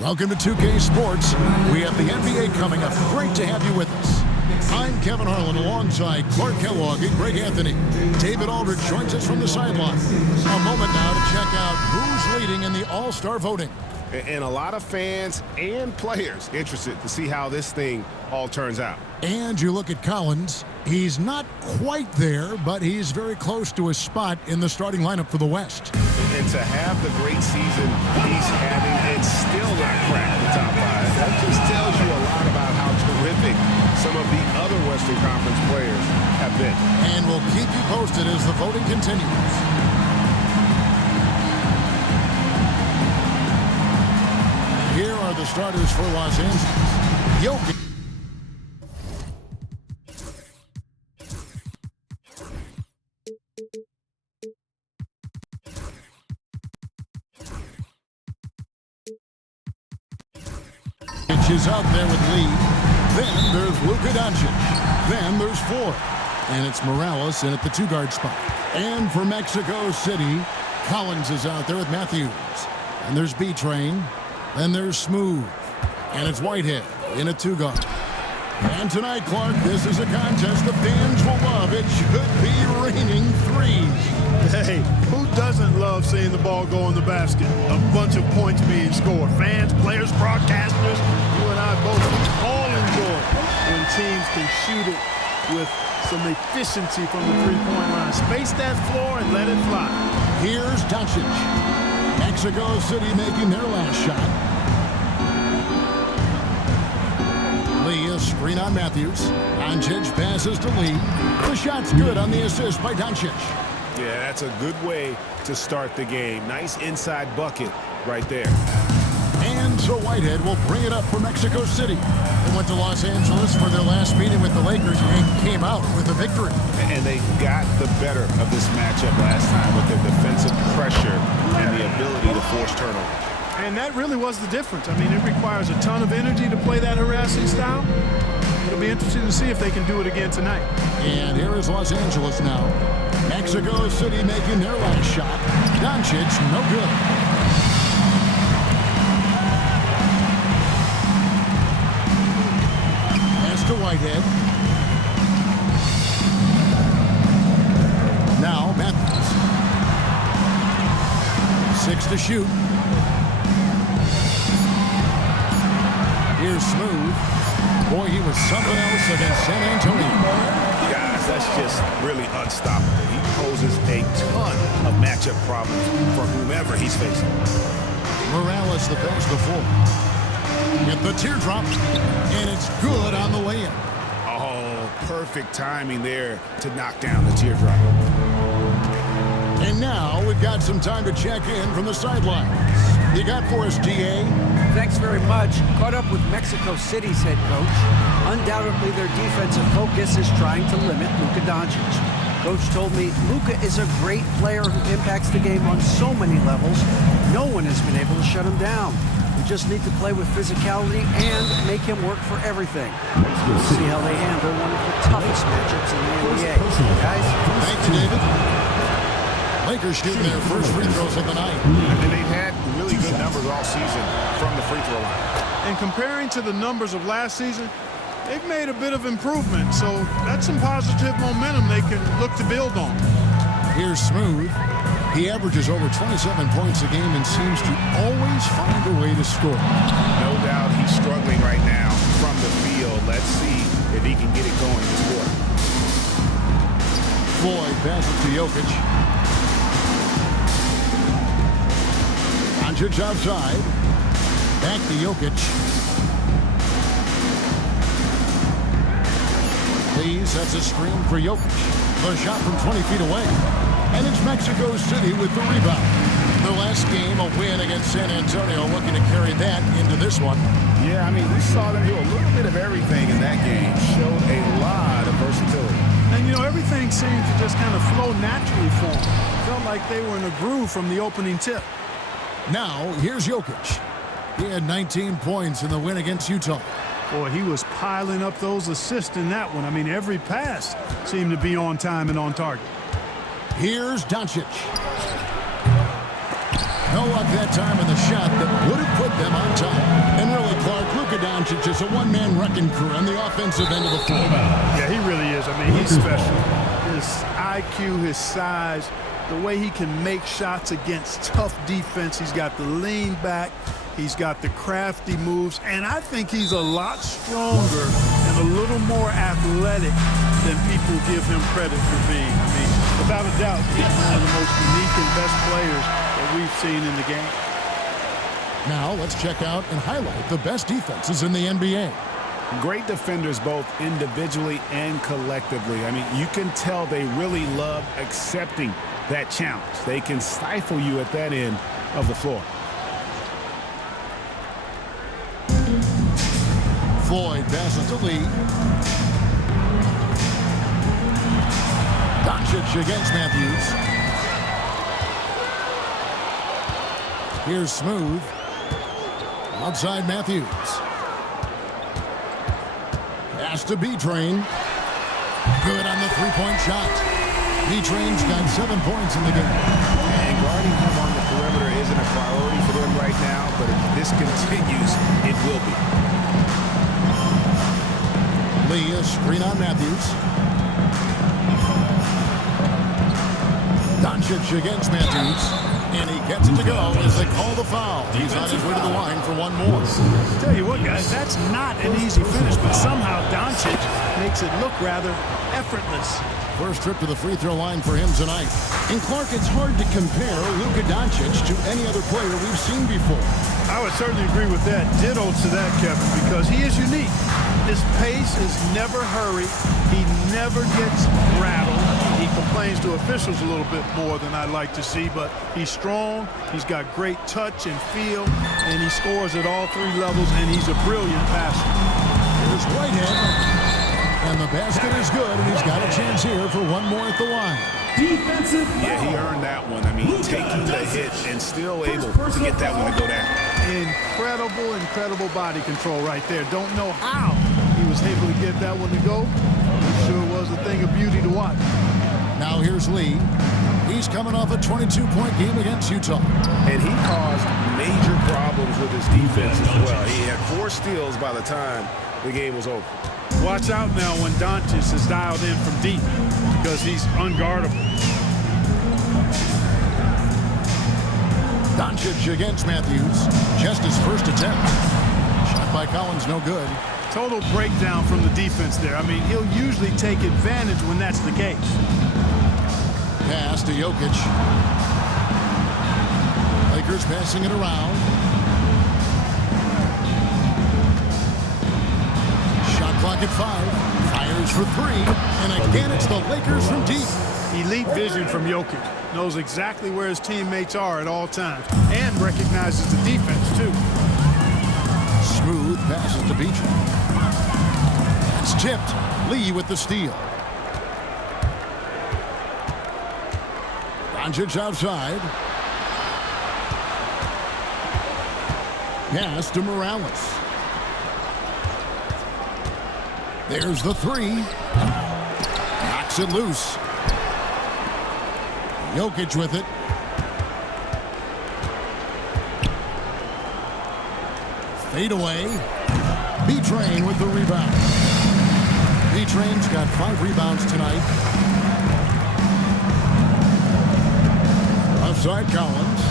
Welcome to 2K Sports. We have the NBA coming up. Great to have you with us. I'm Kevin Harlan alongside Clark Kellogg and Greg Anthony. David Aldridge joins us from the sideline. A moment now to check out who's leading in the All-Star voting. And a lot of fans and players interested to see how this thing all turns out. And you look at Collins. He's not quite there, but he's very close to a spot in the starting lineup for the West. And to have the great season he's having and still not crack the top five, that just tells you a lot about how terrific some of the other Western Conference players have been. And we'll keep you posted as the voting continues. Here are the starters for Los Angeles. Jokic. Is out there with Lee. Then there's Luka Doncic. Then there's Floyd. And it's Morales in at the two-guard spot. And for Mexico City, Collins is out there with Matthews. And there's B-Train. Then there's Smooth. And it's Whitehead in a two-guard. And tonight, Clark, this is a contest the fans will love. It should be raining threes. Hey, who doesn't love seeing the ball go in the basket? A bunch of points being scored. Fans, players, broadcasters, you and I both all enjoy when teams can shoot it with some efficiency from the three-point line. Space that floor and let it fly. Here's Doncic. Mexico City making their last shot. Lee, a screen on Matthews. Doncic passes to Lee. The shot's good on the assist by Doncic. Yeah, that's a good way to start the game. Nice inside bucket right there. And so Whitehead will bring it up for Mexico City. They went to Los Angeles for their last meeting with the Lakers and came out with a victory. And they got the better of this matchup last time with their defensive pressure and the ability to force turnovers. And that really was the difference. I mean, it requires a ton of energy to play that harassing style. It'll be interesting to see if they can do it again tonight. And here is Los Angeles now. Mexico City making their last shot. Doncic, no good. Pass to Whitehead. Now Matthews. 6 to shoot. Here's Smooth. Boy, he was something else against San Antonio. Guys, that's just really unstoppable. He poses a ton of matchup problems for whomever he's facing. Morales the pass before. Get the teardrop, and it's good on the way in. Oh, perfect timing there to knock down the teardrop. And now we've got some time to check in from the sidelines. You got for us, GA? Thanks very much. Caught up with Mexico City's head coach. Undoubtedly, their defensive focus is trying to limit Luka Doncic. Coach told me Luka is a great player who impacts the game on so many levels. No one has been able to shut him down. We just need to play with physicality and make him work for everything. We'll see how they handle one of the toughest matchups in the NBA. Guys? Thank you, David. Lakers shooting their first free throws of the night. And they've had really good numbers all season from the free throw line. And comparing to the numbers of last season, they've made a bit of improvement. So that's some positive momentum they can look to build on. Here's Smooth. He averages over 27 points a game and seems to always find a way to score. No doubt he's struggling right now from the field. Let's see if he can get it going this quarter. Floyd passes to Jokic. Doncic outside. Back to Jokic. Lee sets a screen for Jokic. The shot from 20 feet away. And it's Mexico City with the rebound. The last game, a win against San Antonio, looking to carry that into this one. Yeah, I mean, we saw them do a little bit of everything in that game. Showed a lot of versatility. And, you know, everything seemed to just kind of flow naturally for them. Felt like they were in a groove from the opening tip. Now, here's Jokic. He had 19 points in the win against Utah. Boy, he was piling up those assists in that one. I mean, every pass seemed to be on time and on target. Here's Doncic. No luck that time in the shot that would have put them on top. And really, Clark, Luka Doncic is a one-man wrecking crew on the offensive end of the floor. Yeah, he really is. I mean, he's special. His IQ, his size, the way he can make shots against tough defense. He's got the lean back. He's got the crafty moves. And I think he's a lot stronger and a little more athletic than people give him credit for being. I mean, without a doubt, he's one of the most unique and best players that we've seen in the game. Now let's check out and highlight the best defenses in the NBA. Great defenders both individually and collectively. I mean, you can tell they really love accepting that challenge. They can stifle you at that end of the floor. Floyd passes to Lee. Doncic against Matthews. Here's Smooth. Outside Matthews. Pass to B-Train. Good on the three-point shot. B-Train's got 7 points in the game. And guarding him on the perimeter isn't a priority for them right now, but if this continues, it will be. Lee, a screen on Matthews. Doncic against Matthews. And he gets it to go as they call the foul. He's on his way to the line for one more. Tell you what, guys, that's not an easy finish, but somehow Doncic makes it look rather effortless. First trip to the free throw line for him tonight. And Clark, it's hard to compare Luka Doncic to any other player we've seen before. I would certainly agree with that. Ditto to that, Kevin, because he is unique. His pace is never hurried. He never gets rattled. He complains to officials a little bit more than I'd like to see, but he's strong. He's got great touch and feel, and he scores at all three levels, and he's a brilliant passer. Here's Whitehead, and the basket is good, and he's got a chance here for one more at the line. Defensive foul. Yeah, he earned that one. I mean, taking the hit and still able to get that one to go down. Incredible body control right there. Don't know how he was able to get that one to go. It sure was a thing of beauty to watch. Now here's Lee. He's coming off a 22-point game against Utah. And he caused major problems with his defense as well. He had 4 steals by the time the game was over. Watch out now when Doncic is dialed in from deep because he's unguardable. Doncic against Matthews. Just his first attempt. Shot by Collins, no good. Total breakdown from the defense there. I mean, he'll usually take advantage when that's the case. Pass to Jokic. Lakers passing it around. Shot clock at 5. Fires for 3. And again, it's the Lakers from deep. Elite vision from Jokic. Knows exactly where his teammates are at all times. And recognizes the defense, too. Smooth passes to Beach. It's tipped. Lee with the steal. Doncic outside. Pass to Morales. There's the 3. Knocks it loose. Jokic with it. Fade away. B-Train with the rebound. B-Train's got 5 rebounds tonight. Offside Collins.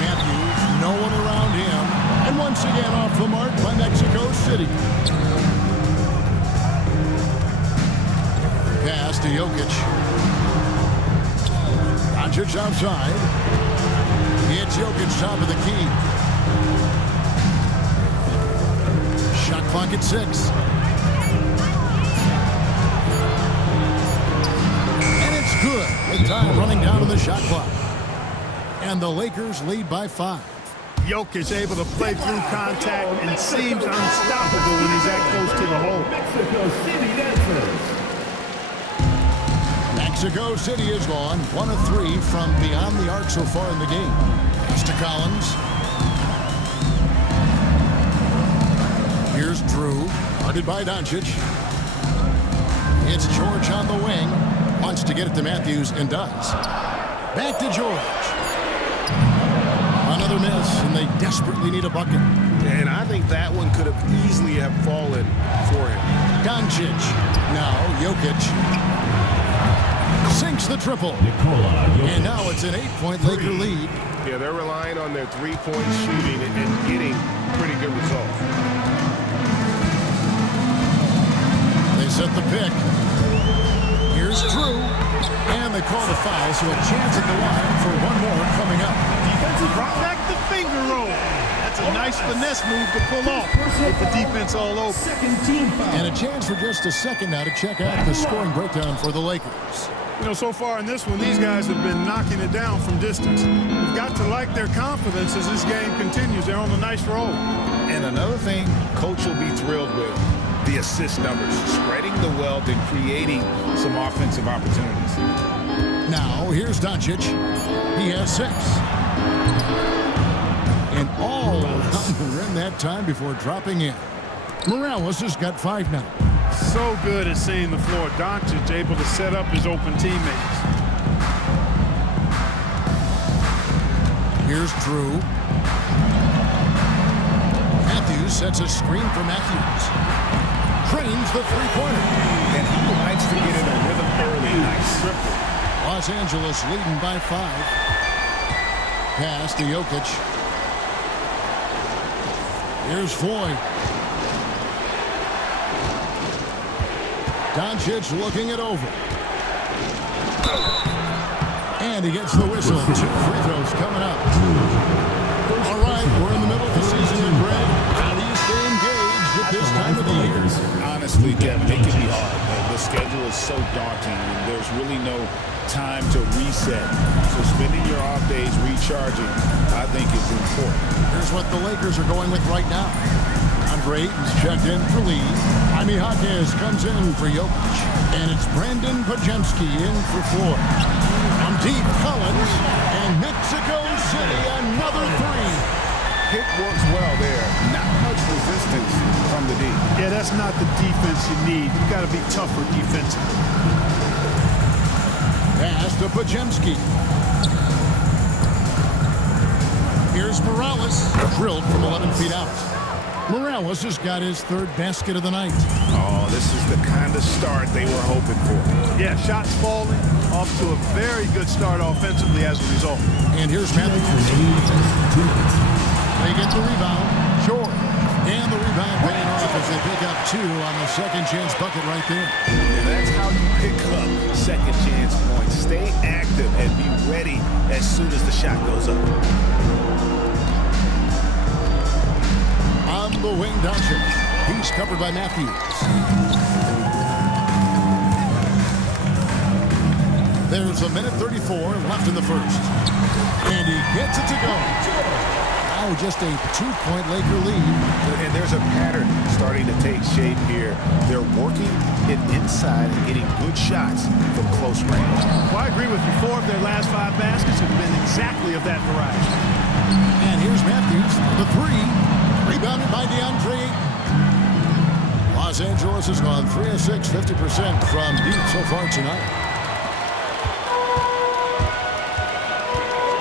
Matthews, no one around him. And once again off the mark by Mexico City. Pass to Jokic. Doncic outside. It's Jokic top of the key. Shot clock at 6. And it's good with time running down to the shot clock. And the Lakers lead by 5. Jokic able to play through contact and seems unstoppable when he's that close to the hole. Mexico City dancers. Mexico City is gone 1 of 3 from beyond the arc so far in the game. Pass to Collins. Here's Drew, guarded by Doncic. It's George on the wing. Wants to get it to Matthews and does. Back to George. Another miss, and they desperately need a bucket. And I think that one could have easily have fallen for him. Doncic. Now Jokic. Sinks the triple. And now it's an 8-point Laker lead. Yeah, they're relying on their three-point shooting and getting pretty good results. They set the pick. Here's Drew. And they call the foul, so a chance at the line for one more coming up. Defensive brought back the finger roll. That's a nice finesse move to pull off with the defense all over. Second team foul. And a chance for just a second now to check out the scoring breakdown for the Lakers. You know, so far in this one, these guys have been knocking it down from distance. We've got to like their confidence as this game continues. They're on a nice roll. And another thing Coach will be thrilled with, the assist numbers, spreading the wealth and creating some offensive opportunities. Now, here's Doncic. He has 6. And all around the rim that time before dropping in. Morales has got 5 now. So good at seeing the floor. Doncic able to set up his open teammates. Here's Drew. Matthews sets a screen for Matthews. Trains the three-pointer. And he likes to get in a rhythm early. Nice triple. Los Angeles leading by 5. Pass to Jokic. Here's Floyd. Doncic looking it over. And he gets the whistle. 2 free throws coming up. All right, we're in the middle of the season, Greg. How do you stay engaged at this time of the year? Honestly, Kevin, it can be hard. The schedule is so daunting, and there's really no time to reset. So spending your off days recharging, I think, is important. Here's what the Lakers are going with right now. Andre Ayton's checked in for Lee. Jaime Jaquez comes in for Jokic. And it's Brandon Pajemski in for Floyd. From deep, Collins. And Mexico City, another 3. Pick works well there. Not much resistance from the D. Yeah, that's not the defense you need. You got to be tougher defensively. Pass to Pajemski. Here's Morales, drilled from 11 feet out. Morales has got his 3rd basket of the night. Oh, this is the kind of start they were hoping for. Yeah, shots falling. Off to a very good start offensively as a result. And here's Matthews. They get the rebound. Short. And the rebound paying off as they pick up 2 on the second chance bucket right there. And that's how you pick up second chance points. Stay active and be ready as soon as the shot goes up. On the wing, Doncic. He's covered by Matthews. There's a minute 34 left in the first. And he gets it to go. Now just a 2-point Laker lead. And there's a pattern starting to take shape here. They're working it inside and getting good shots from close range. Well, I agree with you. 4 of their last 5 baskets have been exactly of that variety. And here's Matthews for the 3. Rebounded by DeAndre Ayton. Los Angeles has gone 3 of 6, 50% from deep so far tonight.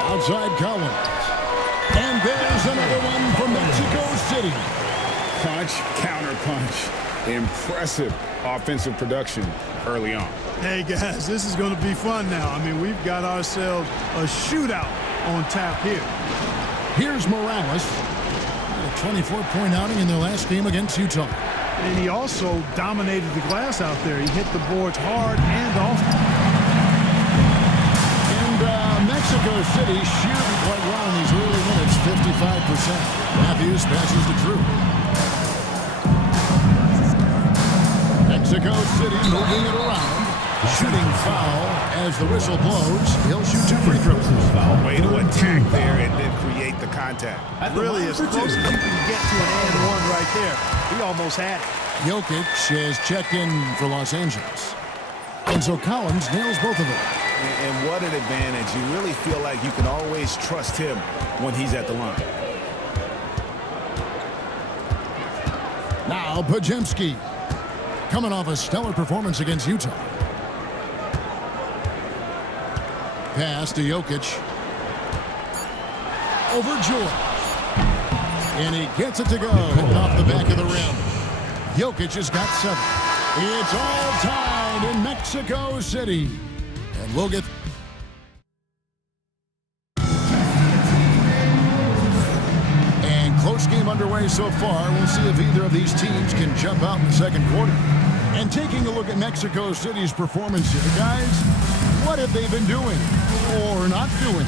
Outside Collins. And there's another one from Mexico City. Punch, counter punch. Impressive offensive production early on. Hey, guys, this is going to be fun now. I mean, we've got ourselves a shootout on tap here. Here's Morales. A 24-point outing in their last game against Utah. And he also dominated the glass out there. He hit the boards hard and often. Mexico City shooting quite well in these early minutes, 55%. Matthews passes to Drew. Mexico City moving it around. Shooting foul as the whistle blows. He'll shoot 2 free throws. Way to attack there and then create the contact. Really as close as you can get to an and one right there. He almost had it. Jokic has checked in for Los Angeles. And so Collins nails both of them. And what an advantage. You really feel like you can always trust him when he's at the line. Now Pajemski, coming off a stellar performance against Utah. Pass to Jokic. George. And he gets it to go, hitting off the back of the rim. Jokic has got 7. It's all tied in Mexico City. And we'll get... And close game underway so far. We'll see if either of these teams can jump out in the second quarter. And taking a look at Mexico City's performance here, guys, what have they been doing or not doing?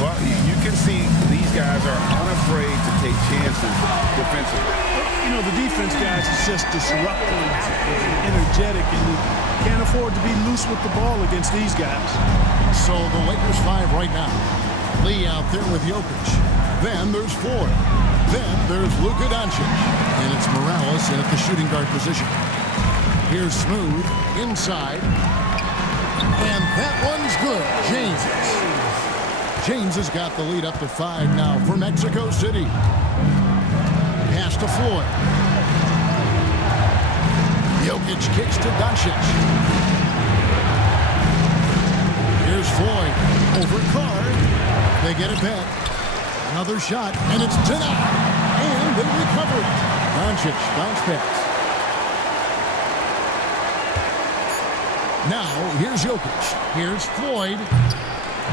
Well, you can see these guys are unafraid to take chances defensively. You know, the defense, guys, is just disruptive, active, and energetic, and you can't afford to be loose with the ball against these guys. So the Lakers 5 right now. Lee out there with Jokic. Then there's Ford. Then there's Luka Doncic. And it's Morales in at the shooting guard position. Here's Smooth inside. And that one's good. James has got the lead up to 5 now for Mexico City. Pass to Floyd. Jokic kicks to Doncic. Here's Floyd over Carr. They get it back. Another shot, and it's denied. And they recover it. Doncic bounce pass. Now, here's Jokic. Here's Floyd.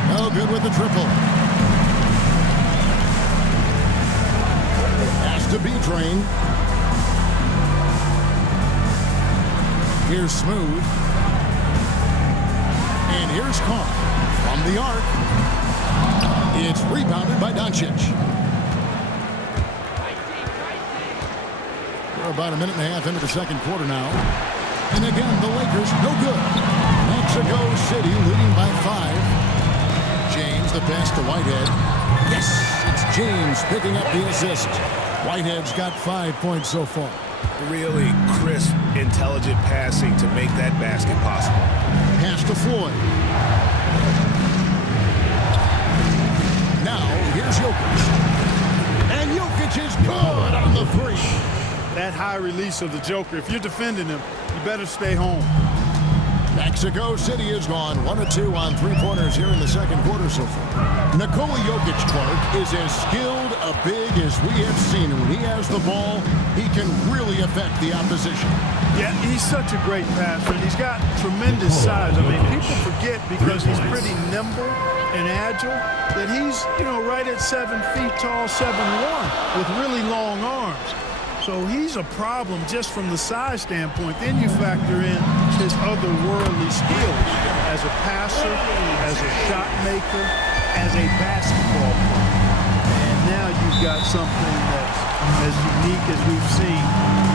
No good with the triple. Has to be drained. Here's Smooth. And here's Carr from the arc. It's rebounded by Doncic. We're about a minute and a half into the second quarter now. And again, the Lakers, no good. Mexico City leading by 5. James, the pass to Whitehead. Yes, it's James picking up the assist. Whitehead's got 5 points so far. Really crisp, intelligent passing to make that basket possible. Pass to Floyd. Now, here's Jokic. And Jokic is good on the 3. That high release of the Joker, if you're defending him, you better stay home. Mexico City has gone 1 of 2 on 3-pointers here in the second quarter so far. Nikola Jokic, Clark, is as skilled a big as we have seen. When he has the ball, he can really affect the opposition. Yeah, he's such a great passer, and he's got tremendous size. I mean, people forget because he's pretty nimble and agile that he's, right at 7 feet tall, 7'1", with really long arms. So he's a problem just from the size standpoint. Then you factor in his otherworldly skills as a passer, as a shot maker, as a basketball player. And now you've got something that's as unique as we've seen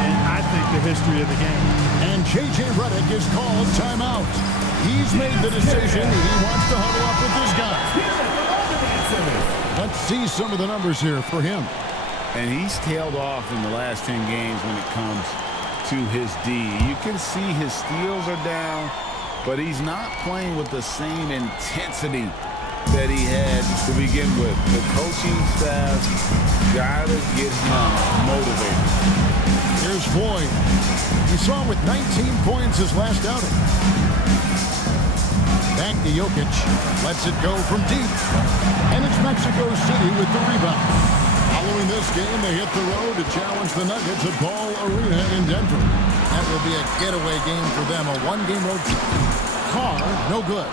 in, I think, the history of the game. And J.J. Redick is called timeout. He's made the decision. He wants to huddle up with this guy. Let's see some of the numbers here for him. And he's tailed off in the last 10 games when it comes to his D. You can see his steals are down, but he's not playing with the same intensity that he had to begin with. The coaching staff got to get him motivated. Here's Floyd. You saw him with 19 points his last outing. Back to Jokic. Lets it go from deep. And it's Mexico City with the rebound. Following this game, they hit the road to challenge the Nuggets at Ball Arena in Denver. That will be a getaway game for them, a 1-game road trip. Carr, no good.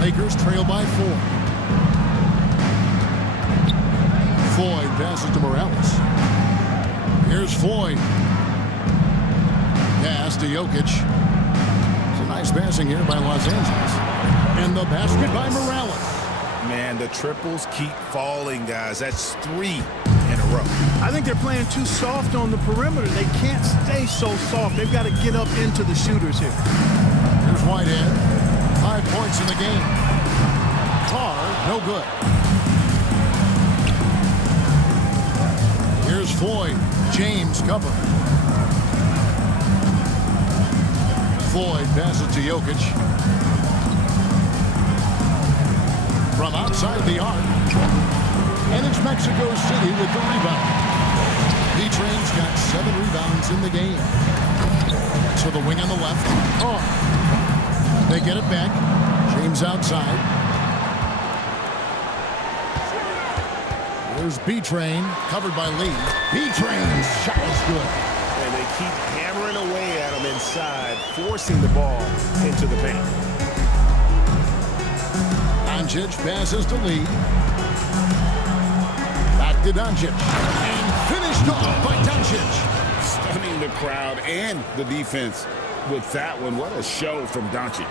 Lakers trail by 4. Floyd passes to Morales. Here's Floyd. Pass to Jokic. It's a nice passing here by Los Angeles. And the basket by Morales. Man, the triples keep falling, guys. That's 3 in a row. I think they're playing too soft on the perimeter. They can't stay so soft. They've got to get up into the shooters here. Here's Whitehead. 5 points in the game. Carr, no good. Here's Floyd. James cover. Floyd passes to Jokic. From outside the arc. And it's Mexico City with the rebound. D-Train's got 7 rebounds in the game. To the wing on the left. Oh. They get it back. James outside. There's B-Train, covered by Lee. B-Train's shot is good. And they keep hammering away at him inside, forcing the ball into the paint. Doncic passes to Lee. Back to Doncic. And finished off by Doncic. Stunning the crowd and the defense with that one. What a show from Doncic.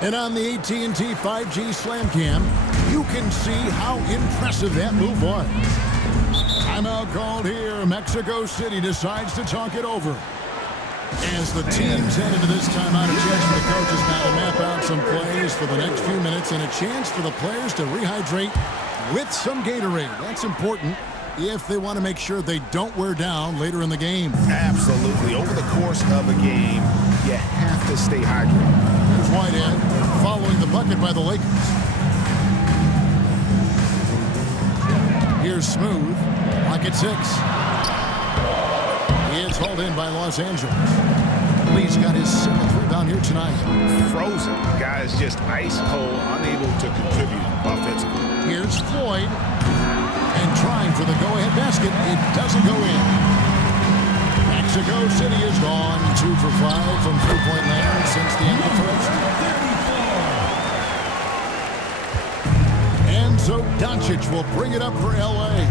And on the AT&T 5G Slam Cam, you can see how impressive that move was. Timeout called here. Mexico City decides to talk it over. As the teams head into this timeout, a chance for the coaches now to map out some plays for the next few minutes and a chance for the players to rehydrate with some Gatorade. That's important if they want to make sure they don't wear down later in the game. Absolutely. Over the course of a game, you have to stay hydrated. Here's Whitehead following the bucket by the Lakers. Here's Smooth. Pocket 6. He is hauled in by Los Angeles. Lee's got his 7th rebound here tonight. Frozen. Guys just ice cold, unable to contribute offensively. Here's Floyd. And trying for the go-ahead basket. It doesn't go in. Mexico City is gone 2 for 5 from three-point land since the end of the first. And so Doncic will bring it up for L.A.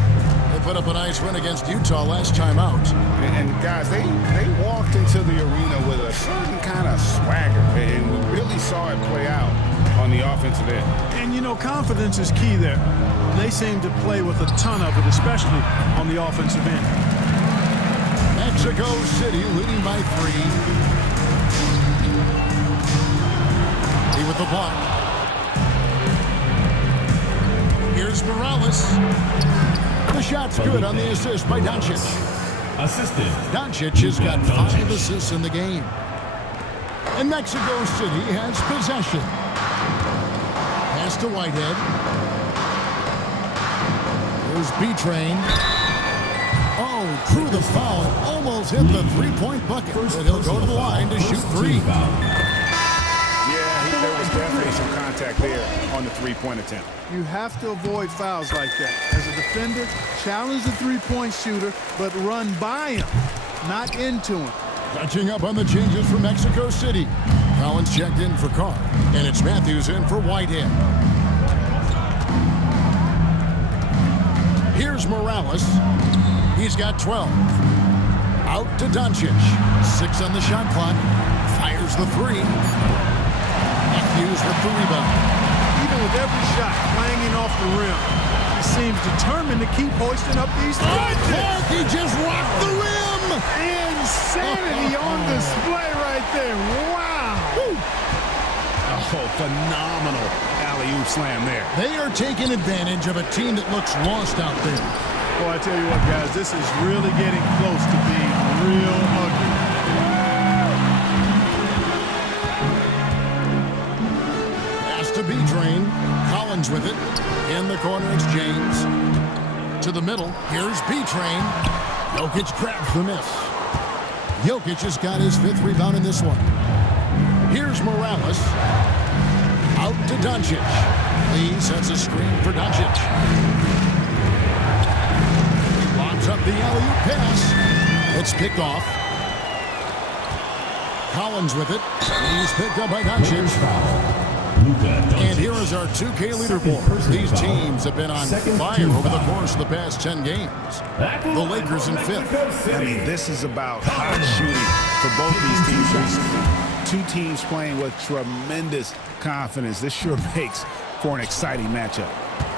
They put up a nice win against Utah last time out. And guys, they walked into the arena with a certain kind of swagger, and we really saw it play out on the offensive end. And, you know, confidence is key there. They seem to play with a ton of it, especially on the offensive end. Mexico City leading by 3. He with the block. Here's Morales. The shot's good on the assist by Doncic. Assisted. Doncic has got 5 assists in the game. And Mexico City has possession. Pass to Whitehead. Here's B-Train. Oh, drew the foul. Almost hit the three-point bucket. But he'll go to the line to shoot 3. Yeah, there was definitely some contact there on the three-point attempt. You have to avoid fouls like that. As a defender, challenge the three-point shooter, but run by him, not into him. Catching up on the changes for Mexico City. Collins checked in for Carr, and it's Matthews in for Whitehead. Here's Morales. He's got 12. Out to Doncic. 6 on the shot clock. Fires the 3. Matthews with the rebound. Even with every shot clanging off the rim, he seems determined to keep hoisting up these Clark, threes. he just rocked the rim. Insanity on display right there. Wow. Oh, phenomenal alley-oop slam there. They are taking advantage of a team that looks lost out there. Well, I tell you what, guys, this is really getting close to being real ugly. Pass to B-Train. Collins with it. In the corner, it's James. To the middle, here's B-Train. Jokic grabs the miss. Jokic has got his 5th rebound in this one. Here's Morales. Out to Doncic. Lee sets a screen for Doncic. He lobs up the alley-oop pass. It's picked off. Collins with it. He's picked up by Doncic. And here is our 2K leaderboard. These teams have been on fire over the course of the past 10 games. The Lakers in 5th. I mean, this is about hot shooting for both these teams recently. 2 teams playing with tremendous confidence. This sure makes for an exciting matchup.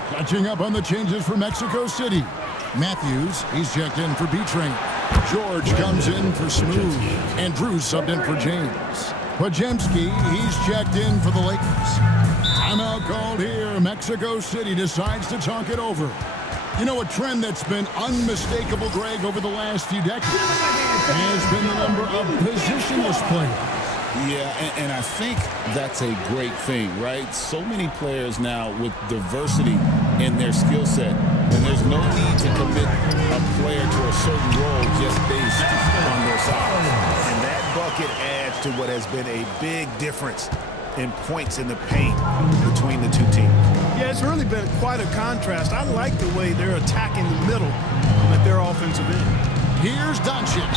Catching up on the changes for Mexico City. Matthews, he's checked in for B-Train. George comes in for Smooth. And Drew subbed in for James. Pajemski, he's checked in for the Lakers. Timeout called here. Mexico City decides to talk it over. You know, a trend that's been unmistakable, Greg, over the last few decades has been the number of positionless players. Yeah, and I think that's a great thing, right? So many players now with diversity in their skill set, and there's no need to commit a player to a certain role just based on their size. And that bucket adds to what has been a big difference in points in the paint between the 2 teams. Yeah, it's really been quite a contrast. I like the way they're attacking the middle at their offensive end. Here's Doncic.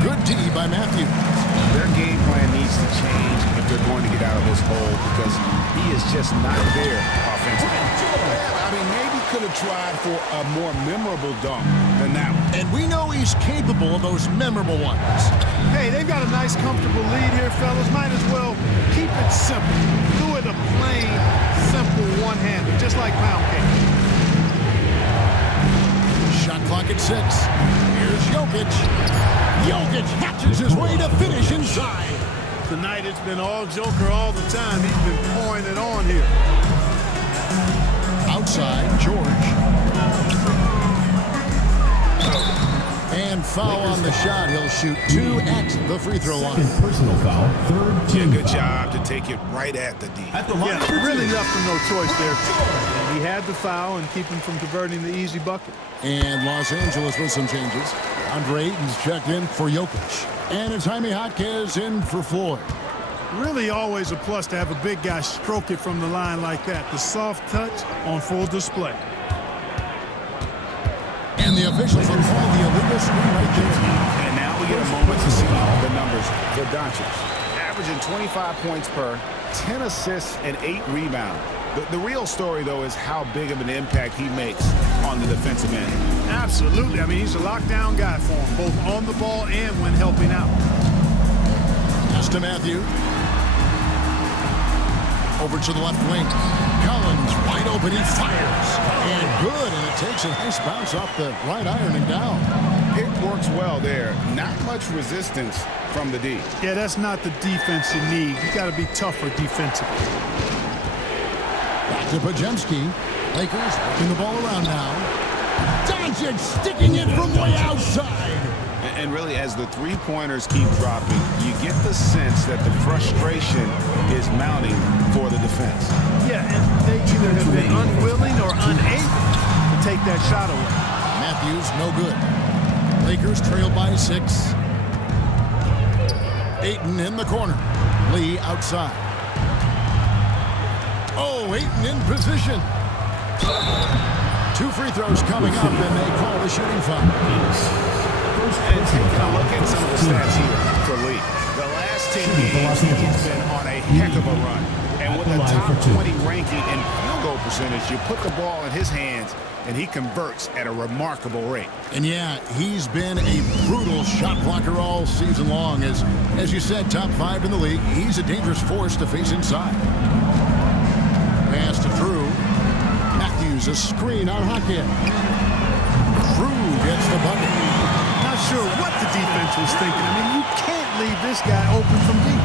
Good D by Matthews. Their game plan needs to change if they're going to get out of this hole because he is just not there offensively. I mean, maybe could have tried for a more memorable dunk than that one. And we know he's capable of those memorable ones. Hey, they've got a nice, comfortable lead here, fellas. Might as well keep it simple. Do it a plain, simple one-hander, just like pound cake. Shot clock at 6. Here's Jokic. Jokic hatches his way to finish inside. Tonight it's been all Joker all the time. He's been pouring it on here. Outside, George. And foul on the shot. He'll shoot 2 at the free throw line. Personal foul, third team Good foul. job to take it right at the D. At the line Yeah, for really two. left him no choice there. He had the foul and keep him from converting the easy bucket. And Los Angeles with some changes. Andre Ayton's checked in for Jokic. And it's Jaime Jaquez in for Floyd. Really always a plus to have a big guy stroke it from the line like that. The soft touch on full display. And the officials will call the illegal screen right there. And now we get a moment to see the numbers for Doncic. Averaging 25 points per, 10 assists, and 8 rebounds. The real story, though, is how big of an impact he makes on the defensive end. Absolutely. I mean, he's a lockdown guy for him, both on the ball and when helping out. Pass to Matthew. Over to the left wing. Collins wide open. He fires. And good. And it takes a nice bounce off the right iron and down. It works well there. Not much resistance from the D. Yeah, that's not the defense you need. You got to be tougher defensively. Back to Pajemski. Lakers working the ball around now. Doncic sticking it from way outside. And really, as the three-pointers keep dropping, you get the sense that the frustration is mounting for the defense. Yeah, and they either have been unwilling or unable to take that shot away. Matthews, no good. Lakers trail by 6. Ayton in the corner. Lee outside. Oh, Ayton in position. 2 free throws coming up, and they call the shooting foul. And taking a look at some of the stats here for Lee. The last 10 games, he's been on a heck of a run. And with a top 20 ranking in field goal percentage, you put the ball in his hands, and he converts at a remarkable rate. And yeah, he's been a brutal shot blocker all season long. As you said, top 5 in the league. He's a dangerous force to face inside. Pass to Drew. Matthews, a screen on Hackett. Drew gets the bucket. Not sure what the defense was thinking. I mean, you can't leave this guy open from deep.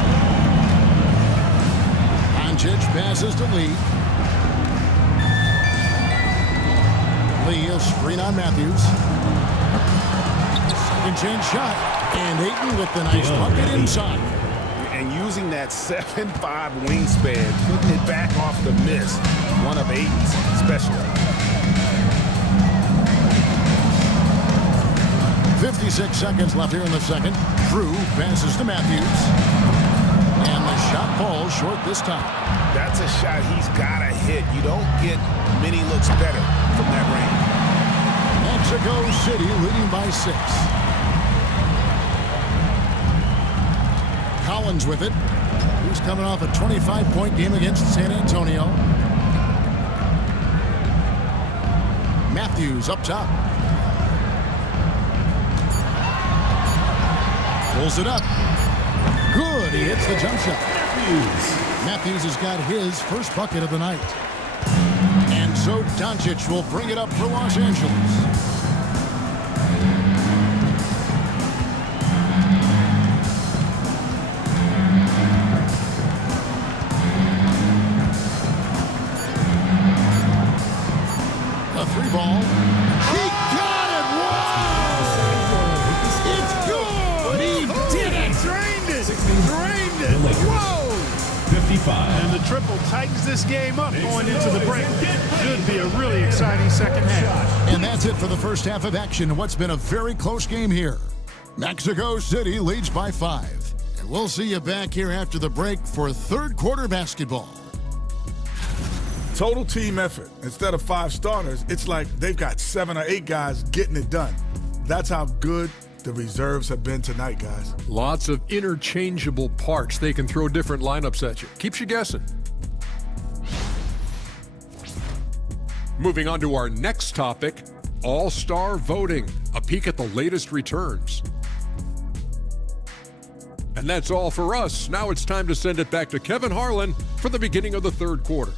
Doncic passes to Lee. Lee, a screen on Matthews. Second chance shot. And Ayton with the nice bucket inside. And using that 7'5" wingspan, putting it back off the miss, one of Ayton's specialties. 56 seconds left here in the second. Drew passes to Matthews. And the shot falls short this time. That's a shot he's got to hit. You don't get many looks better from that range. Mexico City leading by 6. Collins with it. He's coming off a 25-point game against San Antonio. Matthews up top. Pulls it up. Good. He hits the jump shot. Matthews has got his first bucket of the night. And so Doncic will bring it up for Los Angeles. A 3-ball. He got it! Wow! It's good! He did it! Drained it! Drained it! Whoa! 55. And the triple tightens this game up going into the break. Should be a really exciting second half. And that's it for the first half of action. What's been a very close game here. Mexico City leads by 5. And we'll see you back here after the break for third quarter basketball. Total team effort. Instead of 5 starters, it's like they've got 7 or 8 guys getting it done. That's how good the reserves have been tonight, guys. Lots of interchangeable parts. They can throw different lineups at you. Keeps you guessing. Moving on to our next topic, All-Star voting. A peek at the latest returns. And that's all for us. Now it's time to send it back to Kevin Harlan for the beginning of the third quarter.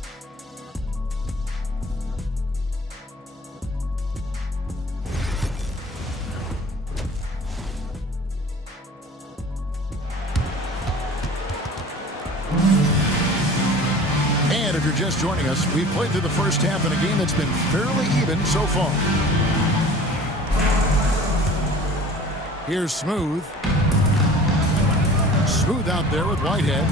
And if you're just joining us, we've played through the first half in a game that's been fairly even so far. Here's Smooth. Smooth out there with Whitehead.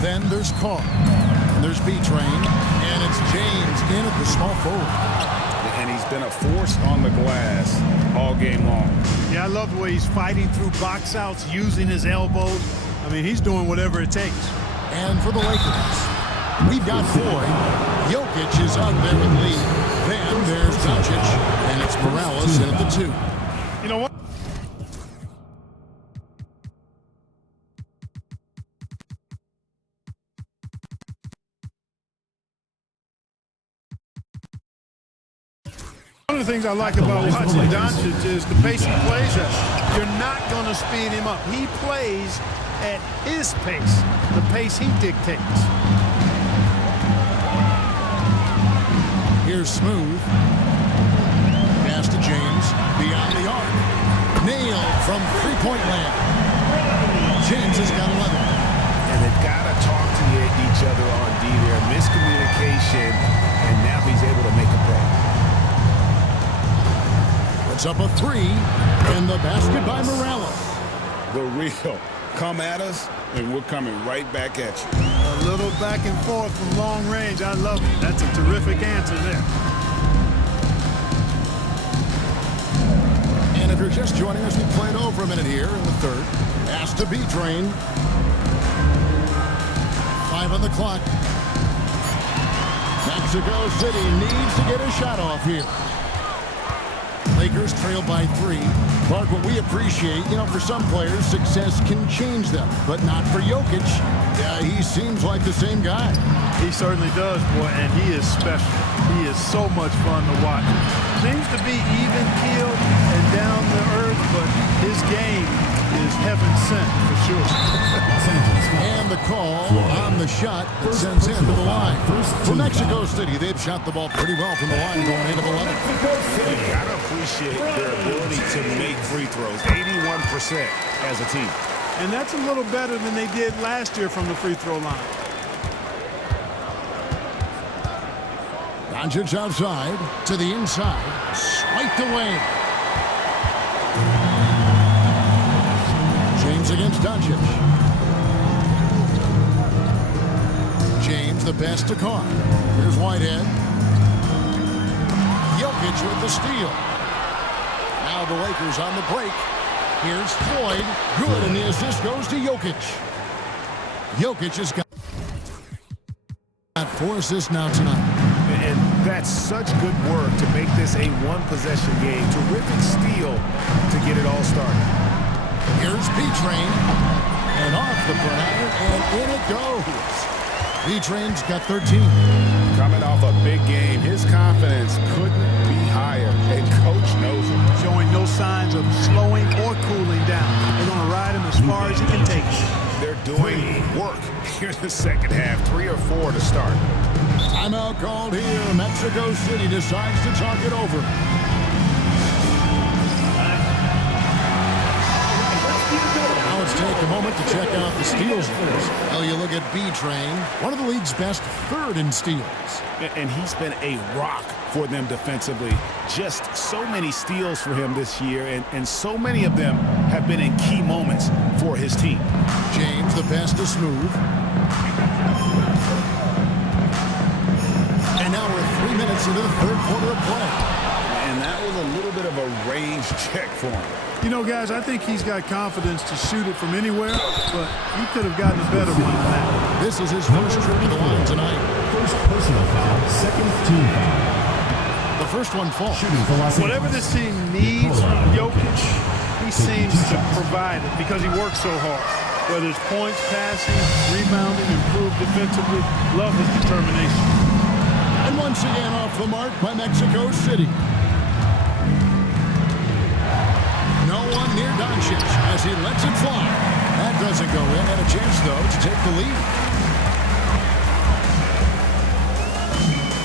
Then there's Carr. And there's B-Train. And it's James in at the small forward. And he's been a force on the glass all game long. Yeah, I love the way he's fighting through box outs, using his elbows. I mean, he's doing whatever it takes. And for the Lakers, we've got Floyd. Jokic is out there with Lee. Then there's Doncic. And it's Morales in at the 2. You know what? One of the things I like about watching Doncic is the pace he plays at. You're not going to speed him up. He plays at his pace, the pace he dictates. Here's Smooth. Pass to James. Beyond the arc. Nailed from three-point land. James has got 11. And they've got to talk to each other on D there. Miscommunication, and now he's able to make a play. It's up a 3, and the basket by Morales. The real. Come at us, and we're coming right back at you. A little back and forth from long range. I love it. That's a terrific answer there. And if you're just joining us, we played over a minute here in the third. Pass to B-Train. 5 on the clock. Mexico City needs to get a shot off here. Lakers trail by 3. Clark, what we appreciate, for some players, success can change them, but not for Jokic. Yeah, he seems like the same guy. He certainly does, boy, and he is special. He is so much fun to watch. Seems to be even-keeled and down to earth, but his game is heaven sent for sure. And the call on the shot that sends him to the line. For Mexico City, they've shot the ball pretty well from the line going 8 of 11. You got to appreciate their ability to make free throws. 81% as a team. And that's a little better than they did last year from the free throw line. Doncic outside to the inside. Swiped away. James against Doncic. James the pass to Carr. Here's Whitehead. Jokic with the steal. Now the Lakers on the break. Here's Floyd. Good, and the assist goes to Jokic. Jokic has got 4 assists now tonight. And that's such good work to make this a one-possession game. Terrific steal to get it all started. Here's B-Train. And off the perimeter, and in it goes. B-Train's got 13. Coming off a big game, his confidence couldn't be higher, and Coach knows it. Showing no signs of slowing or cooling down. They're going to ride him as far as he can take it. They're doing work here in the second half. 3 or 4 to start. Timeout called here. Mexico City decides to talk it over. Now let's take a moment to check out the steals list. Well, you look at B-Train, one of the league's best, 3rd in steals. And he's been a rock for them defensively. Just so many steals for him this year, and so many of them have been in key moments for his team. James, the pass to Smooth. And now we're 3 minutes into the third quarter of play. And that was a little bit of a range check for him. You know, guys, I think he's got confidence to shoot it from anywhere, but he could have gotten a better one than that. This is his first trip to the line tonight. First personal foul, second team foul. The first one falls. Shooting velocity. Whatever this team needs from Jokic, he seems to provide it because he works so hard. Whether it's points, passing, rebounding, improved defensively, love his determination. And once again off the mark by Mexico City. No one near Doncic as he lets it fly. That doesn't go in. Had a chance, though, to take the lead.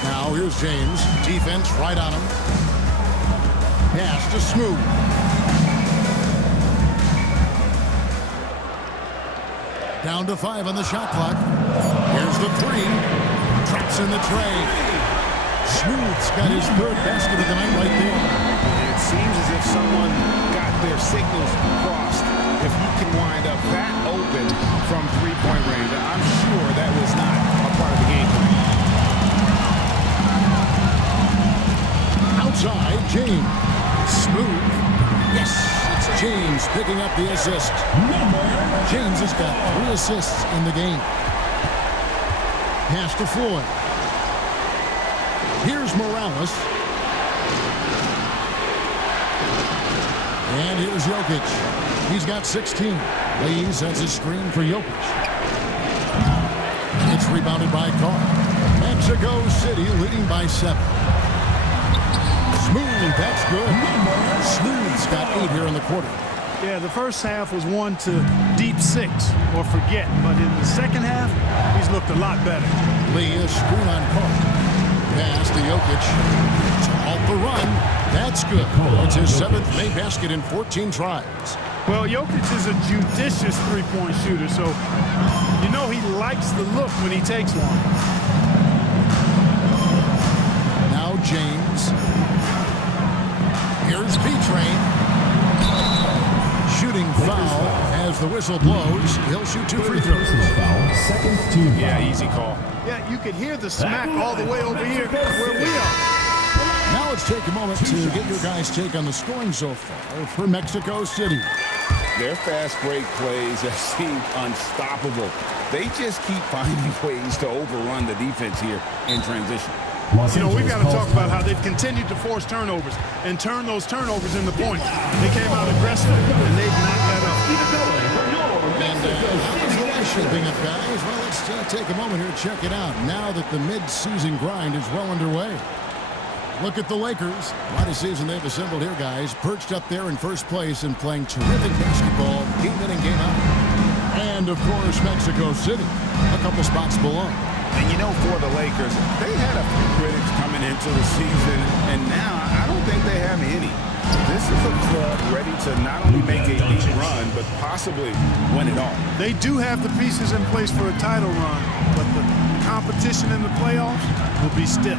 Now here's James. Defense right on him. Pass to Smooth. Down to 5 on the shot clock. Here's the 3. Traps in the tray. Smooth's got his third basket of the night right there. It seems as if someone got their signals crossed. If you can wind up that open from three-point range, I'm sure that was not a part of the game plan. Outside, James. Smooth. Yes, it's James picking up the assist. James has got 3 assists in the game. Pass to Floyd. Here's Morales. And here's Jokic. He's got 16. Lee sets his screen for Jokic. It's rebounded by Carr. Mexico City leading by 7. Smooth, that's good. Smooth's got 8 here in the quarter. Yeah, the first half was 1 to deep 6 or forget, but in the second half, he's looked a lot better. Lee is screen on Carr. Pass to Jokic. To halt the run. That's good. It's his 7th made basket in 14 tries. Well, Jokic is a judicious three-point shooter, so you know he likes the look when he takes one. Now James. Here's B-Train. Shooting foul as the whistle blows. He'll shoot 2 free throws. Second team foul. Yeah, easy call. Yeah, you can hear the smack all the way over here where we are. Now let's take a moment to get your guys' take on the scoring so far for Mexico City. Their fast break plays have seemed unstoppable. They just keep finding ways to overrun the defense here in transition. You know, we've got to talk about how they've continued to force turnovers and turn those turnovers into points. They came out aggressive, and they've not let up. And how's the line shaping up, guys? Well, let's take a moment here to check it out now that the mid-season grind is well underway. Look at the Lakers. What a season they've assembled here, guys. Perched up there in first place and playing terrific basketball game in and game out. And, of course, Mexico City, a couple spots below. And you know, for the Lakers, they had a few critics coming into the season, and now I don't think they have any. This is a club ready to not only make a deep run, but possibly win it all. They do have the pieces in place for a title run, but the competition in the playoffs will be stiff.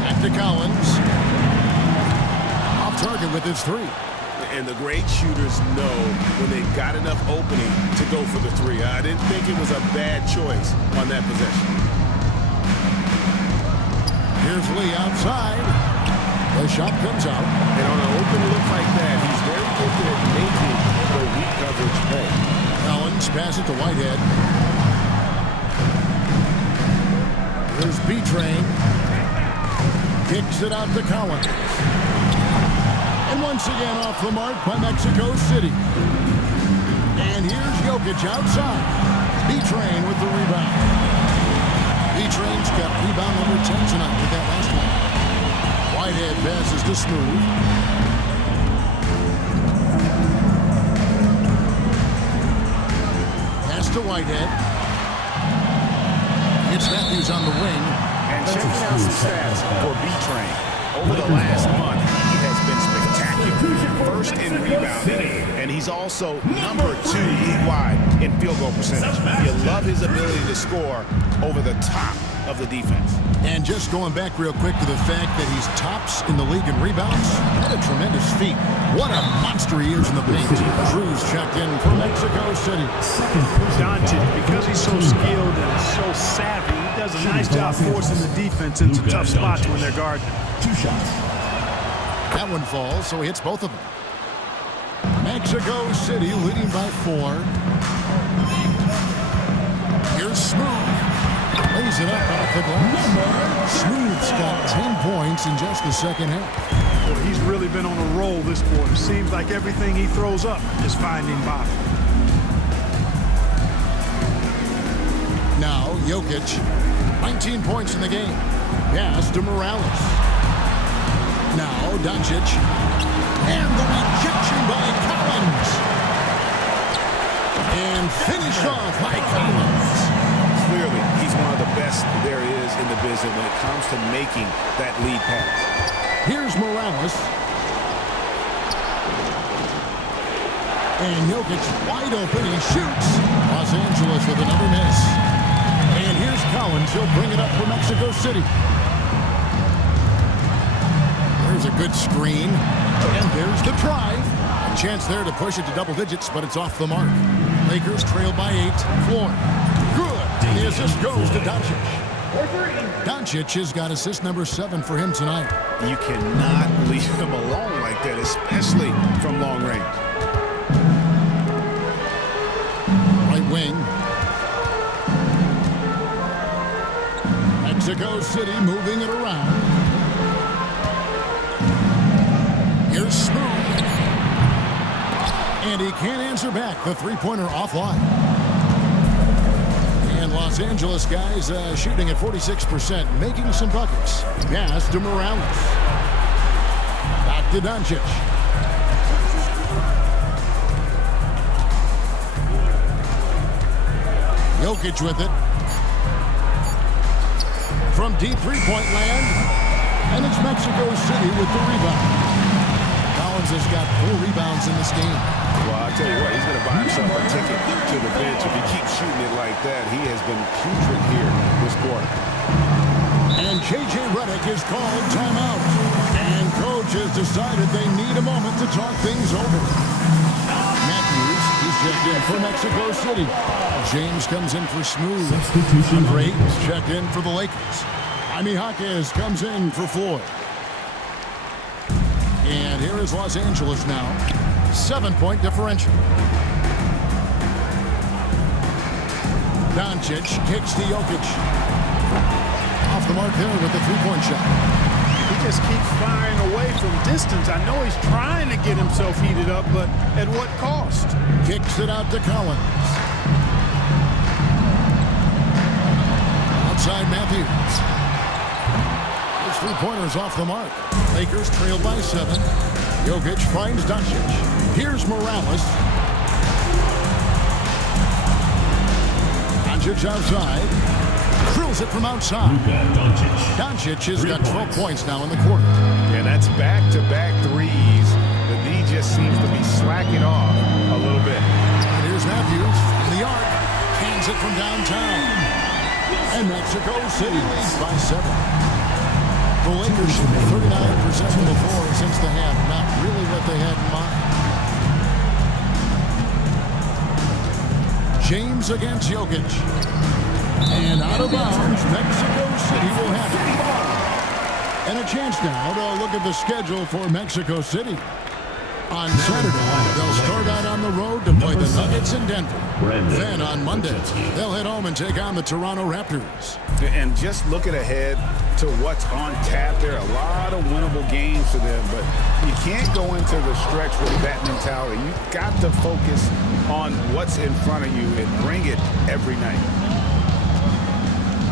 Back to Collins. Off target with his 3. And the great shooters know when they've got enough opening to go for the 3. I didn't think it was a bad choice on that possession. Here's Lee outside. The shot comes out. And on an open look like that, he's very gifted at making the weak coverage pay. Collins pass it to Whitehead. Here's B-Train. Kicks it out to Collins. And once again off the mark by Mexico City. And here's Jokic outside. B-Train with the rebound. B-Train's got rebound number 10 tonight with that last one. Whitehead passes to Smooth. Pass to Whitehead. It's Matthews on the wing. And checking out some stats for B-Train. Over the last month, he has been spectacular. First in rebounding, and he's also number 2 league-wide in field goal percentage. You love his ability to score over the top of the defense. And just going back real quick to the fact that he's tops in the league in rebounds, what a tremendous feat. What a monster he is in the paint. Cruz checked in for Mexico City. Doncic, because he's so skilled and so savvy, he does a nice job forcing the defense into tough spots when they're guarding. 2 shots. That one falls, so he hits both of them. Mexico City leading by 4. Here's Smooth. Lays it up off the glass. Smooth's got 10 points in just the second half. Boy, he's really been on a roll this quarter. Seems like everything he throws up is finding bottom. Now, Jokic, 19 points in the game. Pass to Morales. Now, Doncic. And the rejection by Collins. And finished off by Collins. Clearly, he's one of the best there is in the business when it comes to making that lead pass. Here's Morales. And Jokic wide open. He shoots. Los Angeles with another miss. And here's Collins. He'll bring it up for Mexico City. There's a good screen. And there's the drive. A chance there to push it to double digits, but it's off the mark. Lakers trail by 8. Floor. Good. And the assist goes to Doncic. Doncic has got assist number 7 for him tonight. You cannot leave him alone like that, especially from long range. Right wing. Mexico City moving it around. Here's Smooth. And he can't answer back. The three-pointer offline. And Los Angeles guys shooting at 46%, making some buckets. Pass to Morales. Back to Doncic. Jokic with it. From deep three-point land. And it's Mexico City with the rebound. Collins has got 4 rebounds in this game. Well, I'll tell you what, he's going to buy himself a ticket to the bench. If he keeps shooting it like that, he has been putrid here this quarter. And J.J. Redick is called timeout. And coach has decided they need a moment to talk things over. Matthews is checked in for Mexico City. James comes in for Smooth. Andre is checked in for the Lakers. Jaime Jaquez comes in for Floyd. And here is Los Angeles now. 7-point differential. Doncic kicks to Jokic. Off the mark there with the three-point shot. He just keeps firing away from distance. I know he's trying to get himself heated up, but at what cost? Kicks it out to Collins. Outside Matthews. His three-pointer's off the mark. Lakers trail by 7. Jokic finds Doncic. Here's Morales. Doncic outside. Drills it from outside. Doncic has got 12 points now in the quarter. And that's back-to-back threes. The D just seems to be slacking off a little bit. And here's Matthews in the arc. Cans it from downtown. And Mexico City leads by 7. The Lakers shooting 39% from the floor since the half. Not really what they had in mind. James against Jokic. And out of bounds, Mexico City will have it. And a chance now to look at the schedule for Mexico City. On Saturday, they'll start out on the road to play the Nuggets in Denver. Then on Monday, they'll head home and take on the Toronto Raptors. And just looking ahead to what's on tap, there are a lot of winnable games for them, but you can't go into the stretch with that mentality. You've got to focus on what's in front of you and bring it every night.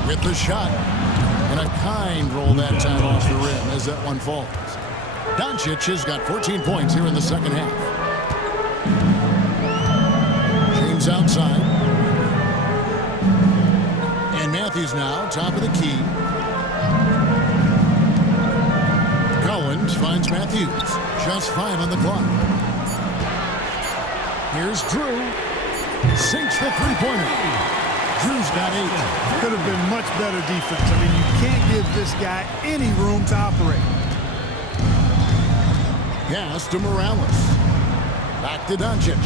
With the shot, and a kind roll that time off the rim as that one falls. Doncic has got 14 points here in the second half. James outside. And Matthews now, top of the key. Collins finds Matthews. Just 5 on the clock. Here's Drew. Sinks the three-pointer. Drew's got 8. Could have been much better defense. I mean, you can't give this guy any room to operate. Pass to Morales. Back to Doncic.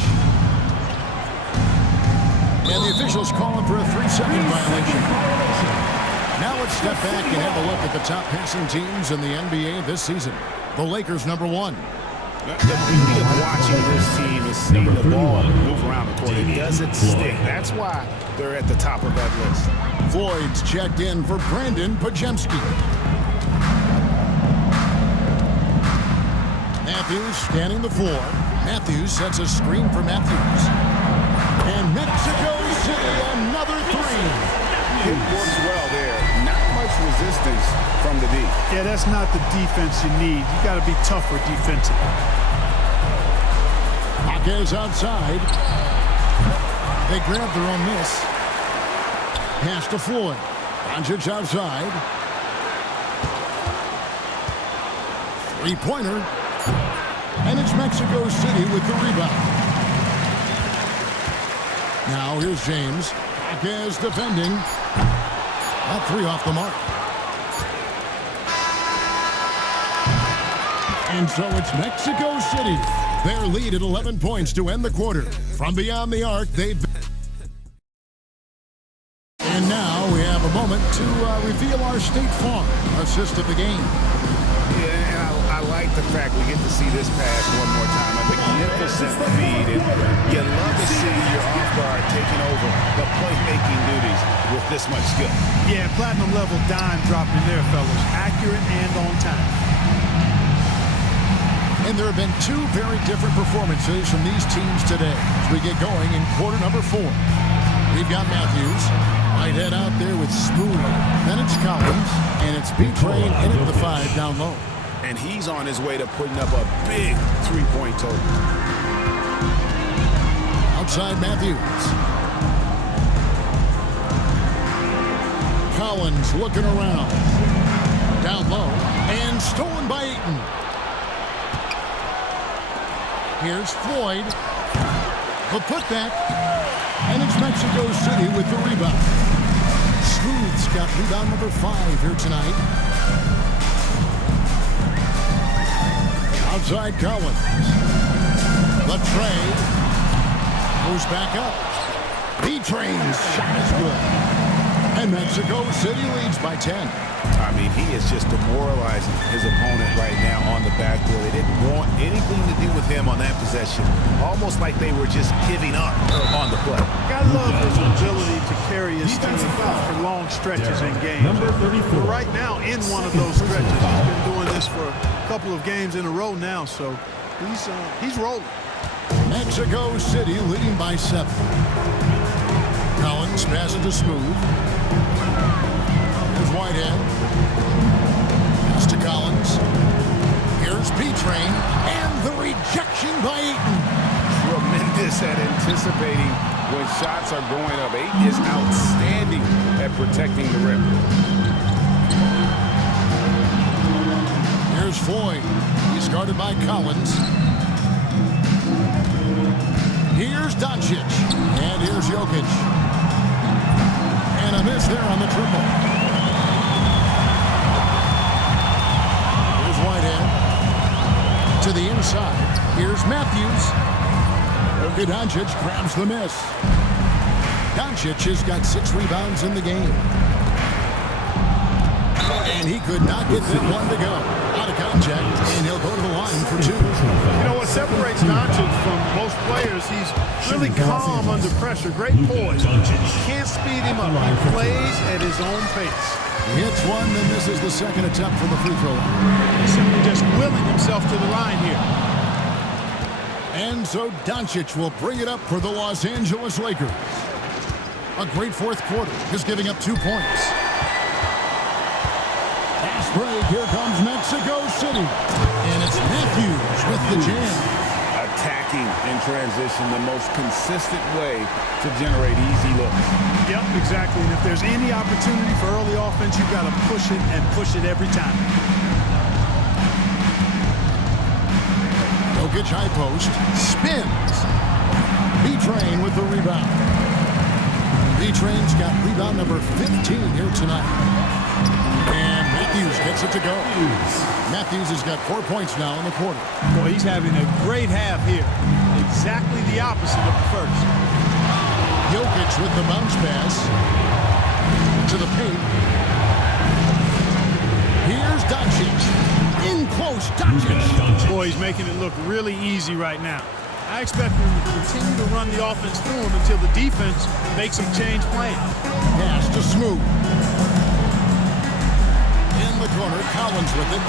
And the officials calling for a 3-second violation. let's step back and have a look at the top passing teams in the NBA this season. The Lakers, number 1. The beauty of watching this team is seeing the ball move around the court. It doesn't stick. That's why they're at the top of that list. Floyd's checked in for Brandon Pajemski. Matthews scanning the floor. Matthews sets a screen for Matthews. And Mexico City, another 3. It works well there. Not much resistance from the D. Yeah, that's not the defense you need. You got to be tougher defensively. Jaquez outside. They grab their own miss. Pass to Floyd. Doncic outside. Three-pointer. And it's Mexico City with the rebound. Now here's James. Jaquez defending. That 3 off the mark. And so it's Mexico City. Their lead at 11 points to end the quarter. From beyond the arc, they've... And now we have a moment to reveal our State Farm assist of the game. Yeah, and I like the fact we get to see this pass one more time. A magnificent feed, and you love to see your off guard taking over the playmaking duties with this much skill. Yeah, platinum level dime dropping there, fellas. Accurate and on time. And there have been 2 very different performances from these teams today as we get going in quarter number 4. We've got Matthews. Right head out there with Smooth. Then it's Collins. And it's B-Train in at the 5 down low. And he's on his way to putting up a big 3-point total. Outside Matthews. Collins looking around. Down low. And stolen by Ayton. Here's Floyd. The putback. And it's Mexico City with the rebound. Smooth's got rebound number 5 here tonight. Outside Collins. The tray. Goes back up. B-Train's shot is good. And Mexico City leads by 10. I mean, he is just demoralizing his opponent right now on the backboard. They didn't want anything to do with him on that possession. Almost like they were just giving up on the play. I love his ability to carry his team for long stretches in games. Number 34. We're right now in one of those stretches. He's been doing this for a couple of games in a row now, so he's rolling. Mexico City leading by 7. Collins passes to Smooth. Here's Whitehead. Pass to Collins. Here's B-Train. And the rejection by Ayton. Tremendous at anticipating when shots are going up. Ayton is outstanding at protecting the rim. Here's Floyd. He's guarded by Collins. Here's Doncic. And here's Jokic. And a miss there on the triple. Here's Whitehead. To the inside. Here's Matthews. Doncic grabs the miss. Doncic has got 6 rebounds in the game. And he could not get that one to go. Out of contact, and he'll go to the line for 2. You know what separates Doncic from most players? He's really calm under pressure. Great poise. Can't speed him up. He plays at his own pace. He hits one, and this is the second attempt for the free throw line. He's simply just willing himself to the line here. And so Doncic will bring it up for the Los Angeles Lakers. A great fourth quarter, just giving up 2 points. Fast break, here comes Mexico City. And it's Matthews with the jam. Attacking in transition, the most consistent way to generate easy looks. Yep, exactly. And if there's any opportunity for early offense, you've got to push it and push it every time. Jokic high post, spins. B-Train with the rebound. B-Train's got rebound number 15 here tonight. And Matthews gets it to go. Matthews has got 4 points now in the quarter. Boy, he's having a great half here. Exactly the opposite of the first. Jokic with the bounce pass to the paint. post. Doncic. Boy, he's making it look really easy right now. I expect him to continue to run the offense through him until the defense makes him change plans. Pass to Smooth. In the corner, Collins with it.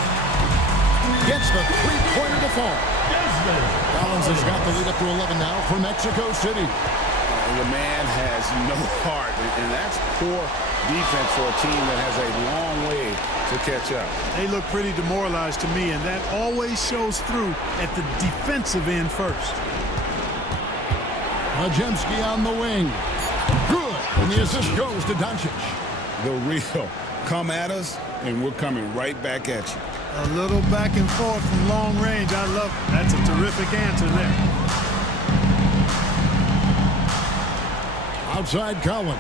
Gets the three-pointer to fall. Collins has got the lead up to 11 now for Mexico City. The man has no heart, and that's poor defense for a team that has a long way to catch up. They look pretty demoralized to me, and that always shows through at the defensive end first. Majemski on the wing. Good. And the assist goes to Doncic. The real come at us, and we're coming right back at you. A little back and forth from long range. I love it. That's a terrific answer there. Outside Collins.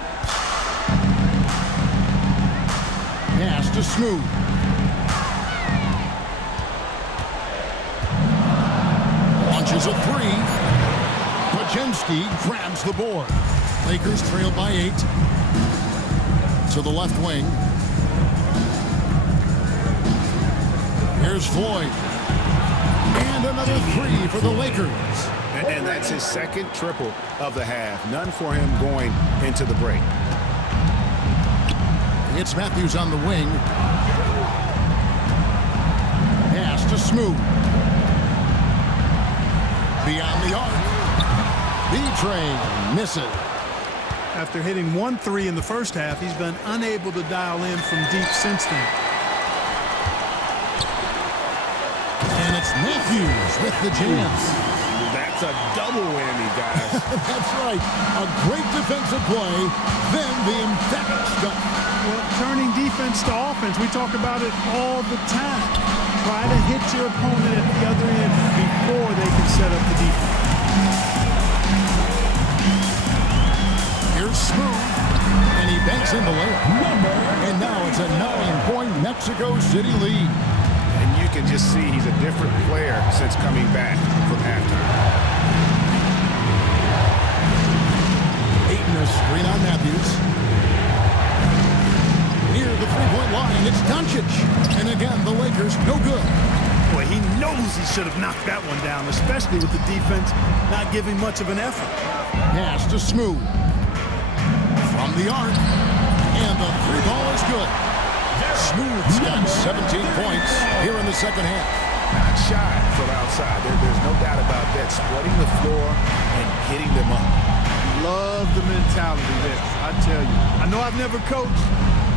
Pass to Smooth. Launches a three. Majemski grabs the board. Lakers trail by 8. To the left wing. Here's Floyd. And another three for the Lakers. And that's his second triple of the half. None for him going into the break. It's Matthews on the wing. Pass to Smooth. Beyond the arc. B-Train misses. After hitting 1 3 in the first half, he's been unable to dial in from deep since then. And it's Matthews with the jam. That's a double whammy, guys. That's right. A great defensive play, then the emphatic stuff. Well, turning defense to offense, we talk about it all the time. Try to hit your opponent at the other end before they can set up the defense. Here's Smooth, and he banks in the layup. And now it's a 9-point Mexico City lead. And you can just see he's a different player since coming back from halftime. Ayton a screen on Matthews. Near the three-point line, it's Doncic. And again, the Lakers no good. Boy, he knows he should have knocked that one down, especially with the defense not giving much of an effort. Pass to Smooth. From the arc. And the three ball is good. Smooth's got 17 points here in the second half. Not shy from outside. There's no doubt about that. Splitting the floor and getting them up. Love the mentality there, I tell you. I know I've never coached,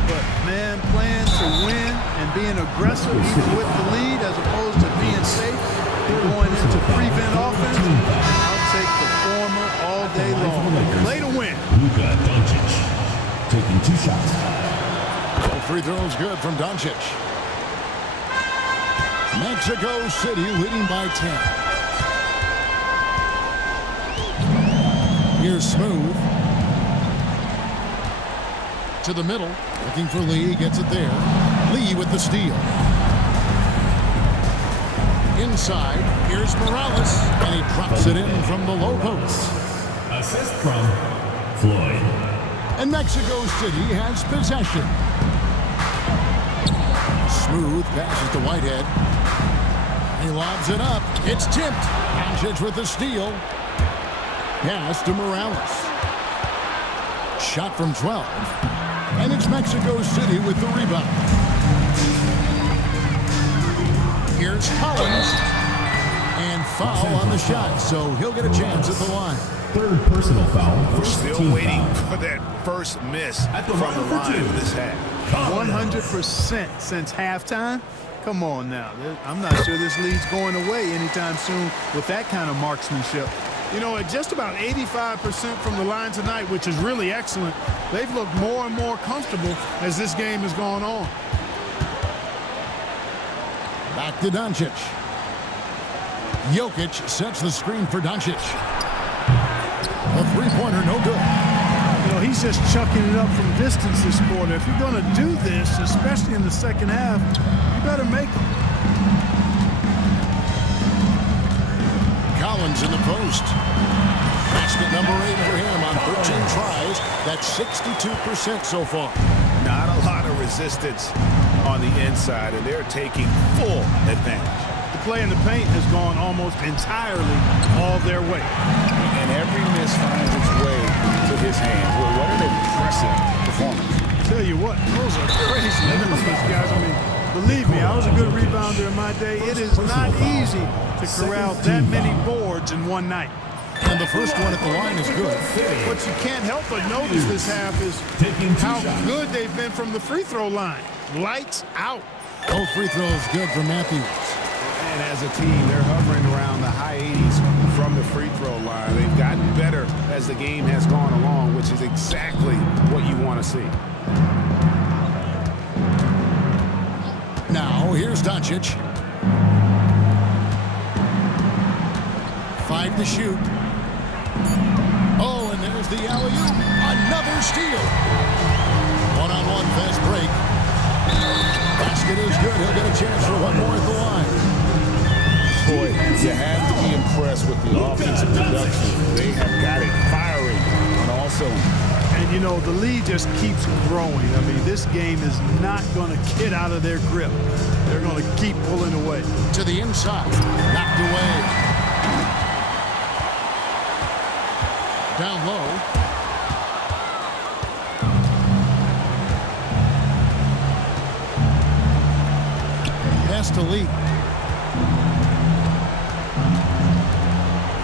but, man, playing to win and being aggressive even with the lead as opposed to being safe and going into prevent offense, I'll take the former all day long. Play to win. Luka Doncic taking 2 shots. All free throws good from Doncic. Mexico City leading by 10. Here's Smooth. To the middle. Looking for Lee. Gets it there. Lee with the steal. Inside. Here's Morales. And he drops it in from the low post. Assist from Floyd. And Mexico City has possession. Smooth passes to Whitehead. He lobs it up. It's tipped. Doncic with the steal. Pass to Morales. Shot from 12. And it's Mexico City with the rebound. Here's Collins. And foul on the shot, so he'll get a chance at the line. Third personal foul. We're still waiting for that first miss from the line of this half. 100% since halftime. Come on now. I'm not sure this lead's going away anytime soon with that kind of marksmanship. You know, at just about 85% from the line tonight, which is really excellent, they've looked more and more comfortable as this game has gone on. Back to Doncic. Jokic sets the screen for Doncic. A three-pointer, no good. You know, he's just chucking it up from distance this quarter. If you're going to do this, especially in the second half, you better make it. Collins in the post. Basket number 8 for him on 13 tries. That's 62% so far. Not a lot of resistance on the inside, and they're taking full advantage. The play in the paint has gone almost entirely all their way. And every miss finds its way to his hands. Well, what an impressive performance. Tell you what, those are crazy numbers, guys. I mean, believe me, I was a good rebounder in my day. It is not easy to corral that many boards in one night. And the first one at the line is good. What you can't help but notice this half is how good they've been from the free throw line. Lights out. Both free throws good for Matthews. And as a team, they're hovering around the high 80s from the free throw line. They've gotten better as the game has gone along, which is exactly what you want to see. Now, here's Doncic. 5 to shoot. Oh, and there's the alley-oop. Another steal. One-on-one fast break. Basket is good. He'll get a chance for one more at the line. Boy, you have to be impressed with the offensive production. They have got it firing on all cylinders. And, you know, the lead just keeps growing. I mean, this game is not going to get out of their grip. They're going to keep pulling away. To the inside. Knocked away. Down low. Pass to Lee.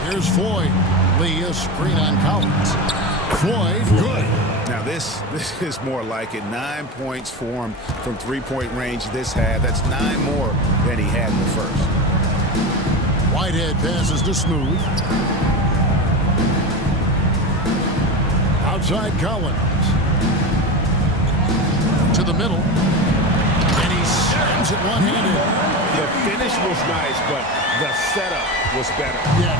Here's Floyd. Lee, a screen on Collins. Floyd, good. Now this is more like it. 9 points for him from three-point range this half. That's 9 more than he had in the first. Whitehead passes to Smooth. Outside Collins. To the middle. And he slams it one-handed. The finish was nice, but the setup was better. Yeah,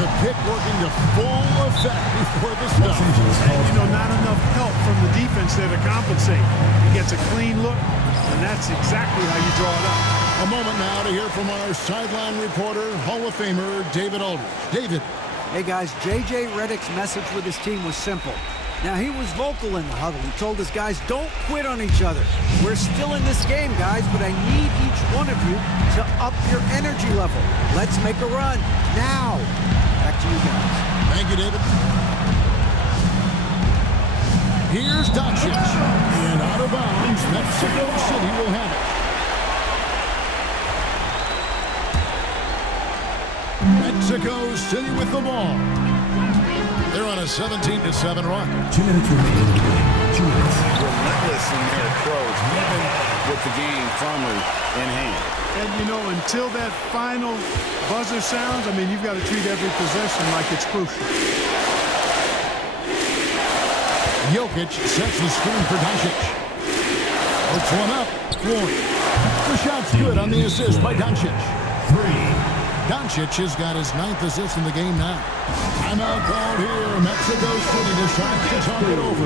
the pick working to full effect before the stop. And, you know, not enough help from the defense there to compensate. He gets a clean look, and that's exactly how you draw it up. A moment now to hear from our sideline reporter, Hall of Famer David Aldridge. David. Hey guys, J.J. Redick's message with his team was simple. Now, he was vocal in the huddle. He told his guys, don't quit on each other. We're still in this game, guys, but I need each one of you to up your energy level. Let's make a run now. Back to you guys. Thank you, David. Here's Doncic. And out of bounds, Mexico City will have it. Mexico City with the ball. They're on a 17-7 run. 2 minutes remaining. 2 minutes. Relentless in their approach, even with the game firmly in hand. And, you know, until that final buzzer sounds, I mean, you've got to treat every possession like it's crucial. Jokic sets the screen for Doncic. Hooks one up. Floyd. The shot's good on the assist by Doncic. 3. Doncic has got his 9th assist in the game now. Timeout called here. Mexico City decides to talk it over.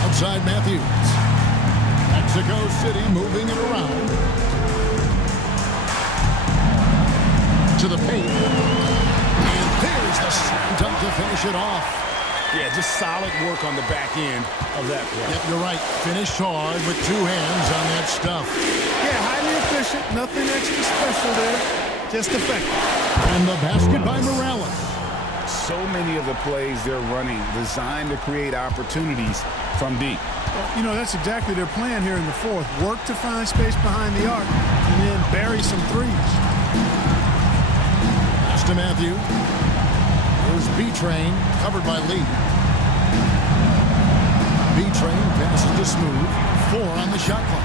Outside Matthews. Mexico City moving it around. To the paint. And there's the slam dunk to finish it off. Yeah, just solid work on the back end of that play. Yep, you're right. Finished hard with 2 hands on that stuff. Yeah, highly efficient. Nothing extra special there. Just effective. And the basket by Morales. So many of the plays they're running designed to create opportunities from deep. Well, you know, that's exactly their plan here in the fourth. Work to find space behind the arc and then bury some threes. Pass to Matthew. Here's B-Train, covered by Lee. B-Train passes to Smooth. 4 on the shot clock.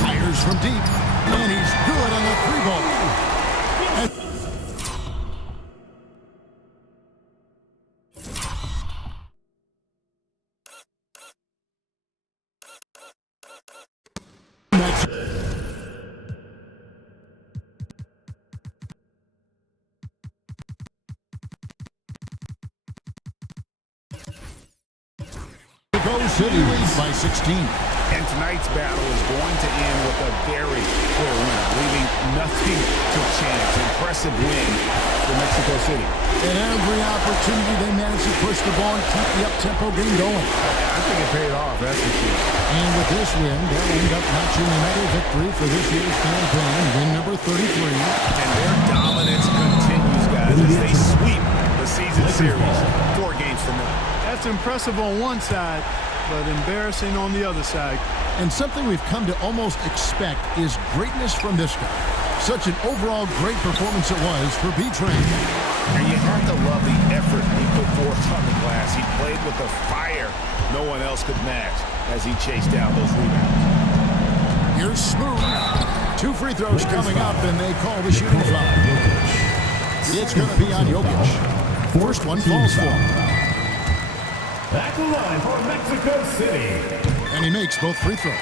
Fires from deep. And he's good on the 3-ball. Mexico City leads by 16. And tonight's battle is going to end with a very clear winner, leaving nothing to chance. Impressive win for Mexico City. At every opportunity, they managed to push the ball and keep the up-tempo game going. I think it paid off, that's for sure. And with this win, they'll end up notching another victory for this year's campaign, win number 33. And their dominance continues, guys, as they sweep the season series. 4 games to none. That's impressive on one side, but embarrassing on the other side. And something we've come to almost expect is greatness from this guy. Such an overall great performance it was for B-Train. And you have to love the effort he put forth on the glass. He played with a fire no one else could match as he chased down those rebounds. Here's Smooth. 2 free throws coming up, and they call the shooting foul. It's going to be on Jokic. First one falls for him. At the line for Mexico City. And he makes both free throws.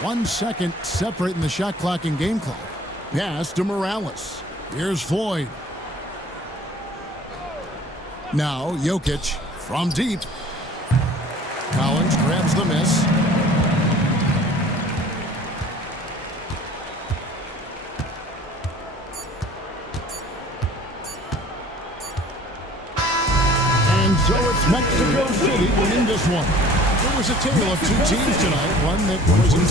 1 second separating the shot clock and game clock. Pass to Morales. Here's Floyd. Now Jokic from deep. Collins grabs the miss. And so it's Mexico City winning this one. There was a tale of 2 teams tonight, one that wasn't